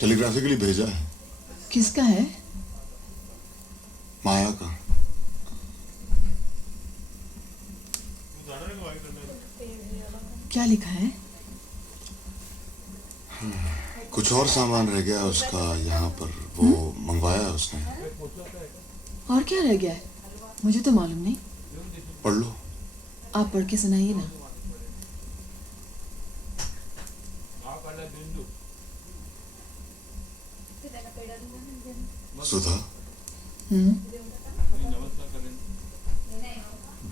टेलीग्राफिकली भेजा है। किसका है? माया का। क्या लिखा है? कुछ और सामान रह गया उसका यहाँ पर, वो मंगवाया है उसने। और क्या रह गया है? मुझे तो मालूम नहीं। पढ़ लो। आप पढ़ के सुनाइए ना। सुधा,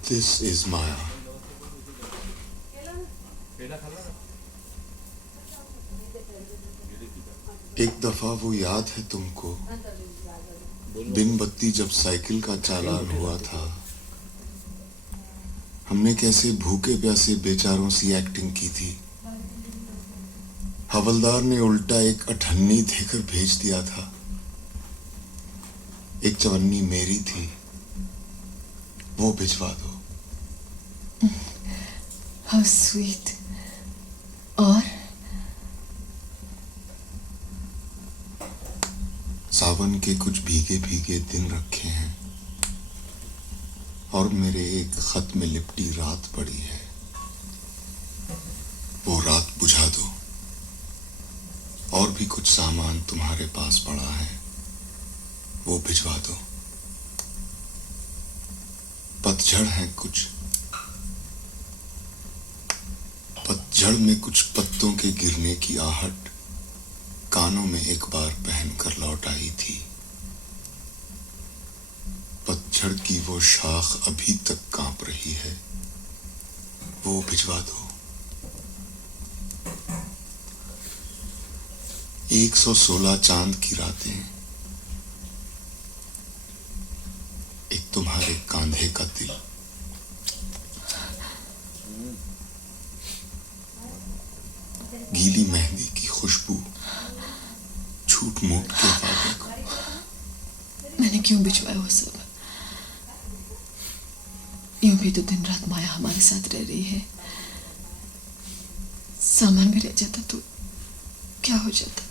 दिस इज माया। एक दफा वो याद है तुमको, बिन बत्ती जब साइकिल का चालान हुआ था, हमने कैसे भूखे प्यासे बेचारों सी एक्टिंग की थी। हवलदार ने उल्टा एक अठन्नी देकर भेज दिया था। एक चवन्नी मेरी थी, वो भिजवा दो। How sweet. और सावन के कुछ भीगे भीगे दिन रखे हैं और मेरे एक खत में लिपटी रात पड़ी है, वो रात बुझा दो। और भी कुछ सामान तुम्हारे पास पड़ा है, वो भिजवा दो। पतझड़ है कुछ, पतझड़ में कुछ पत्तों के गिरने की आहट कानों में एक बार पहनकर लौट आई थी। पतझड़ की वो शाख अभी तक कांप रही है, वो भिजवा दो। 116 चांद की रातें, एक तुम्हारे कांधे का दिल, गीली मेहंदी की खुशबू, झूठ मूठ के वादे को। मैंने क्यों भिजवाया वो सब? यूं भी तो दिन रात माया हमारे साथ रह रही है। सामान भी रह जाता तो क्या हो जाता?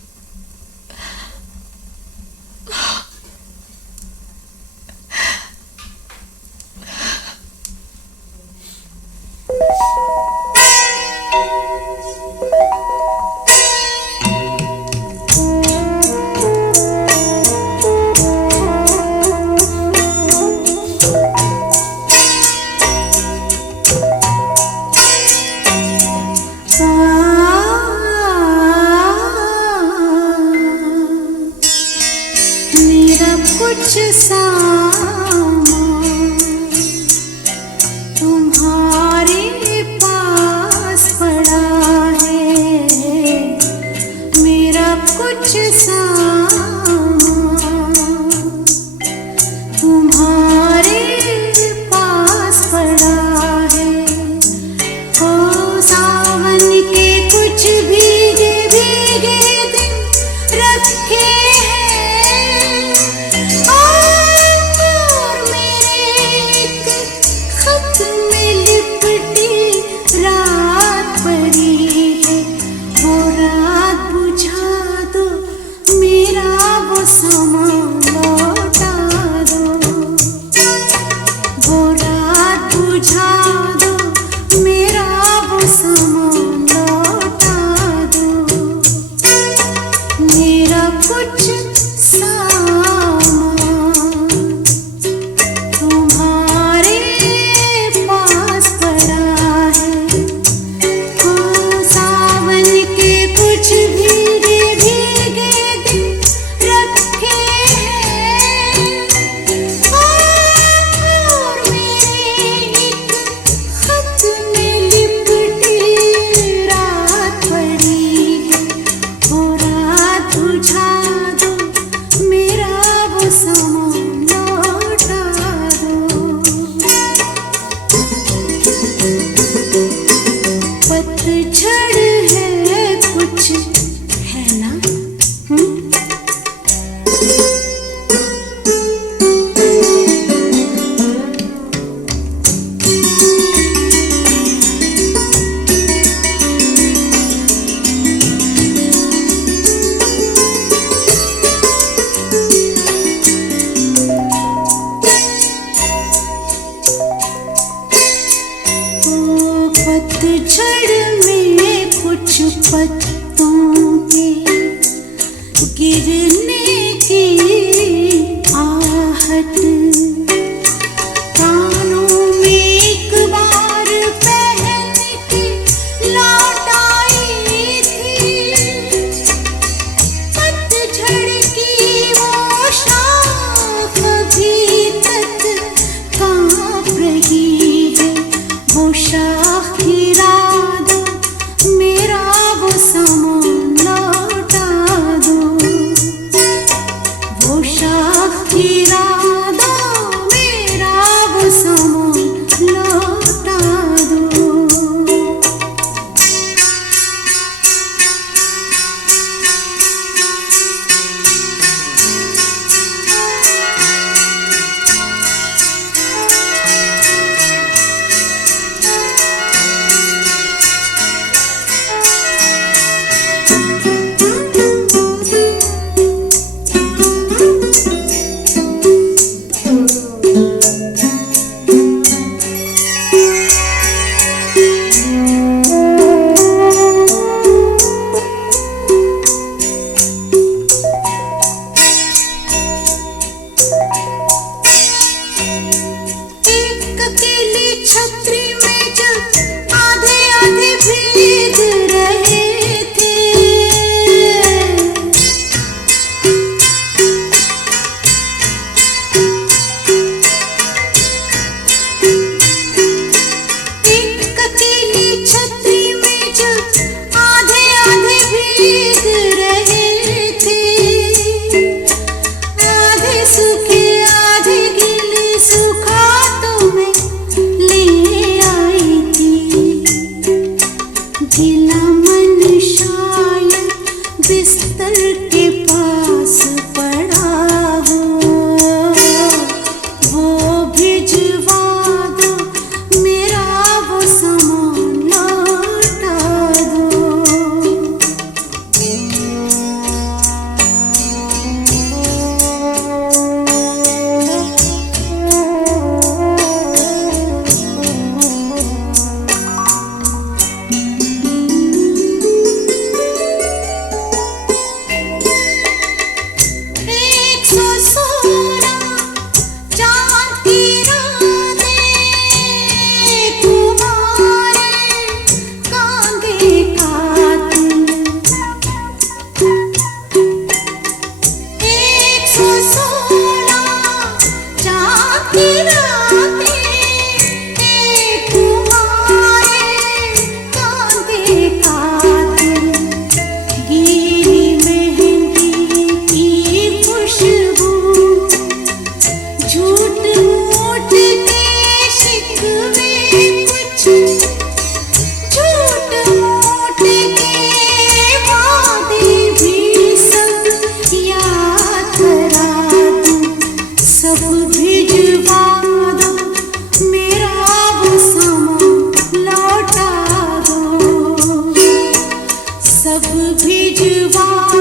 भिजवा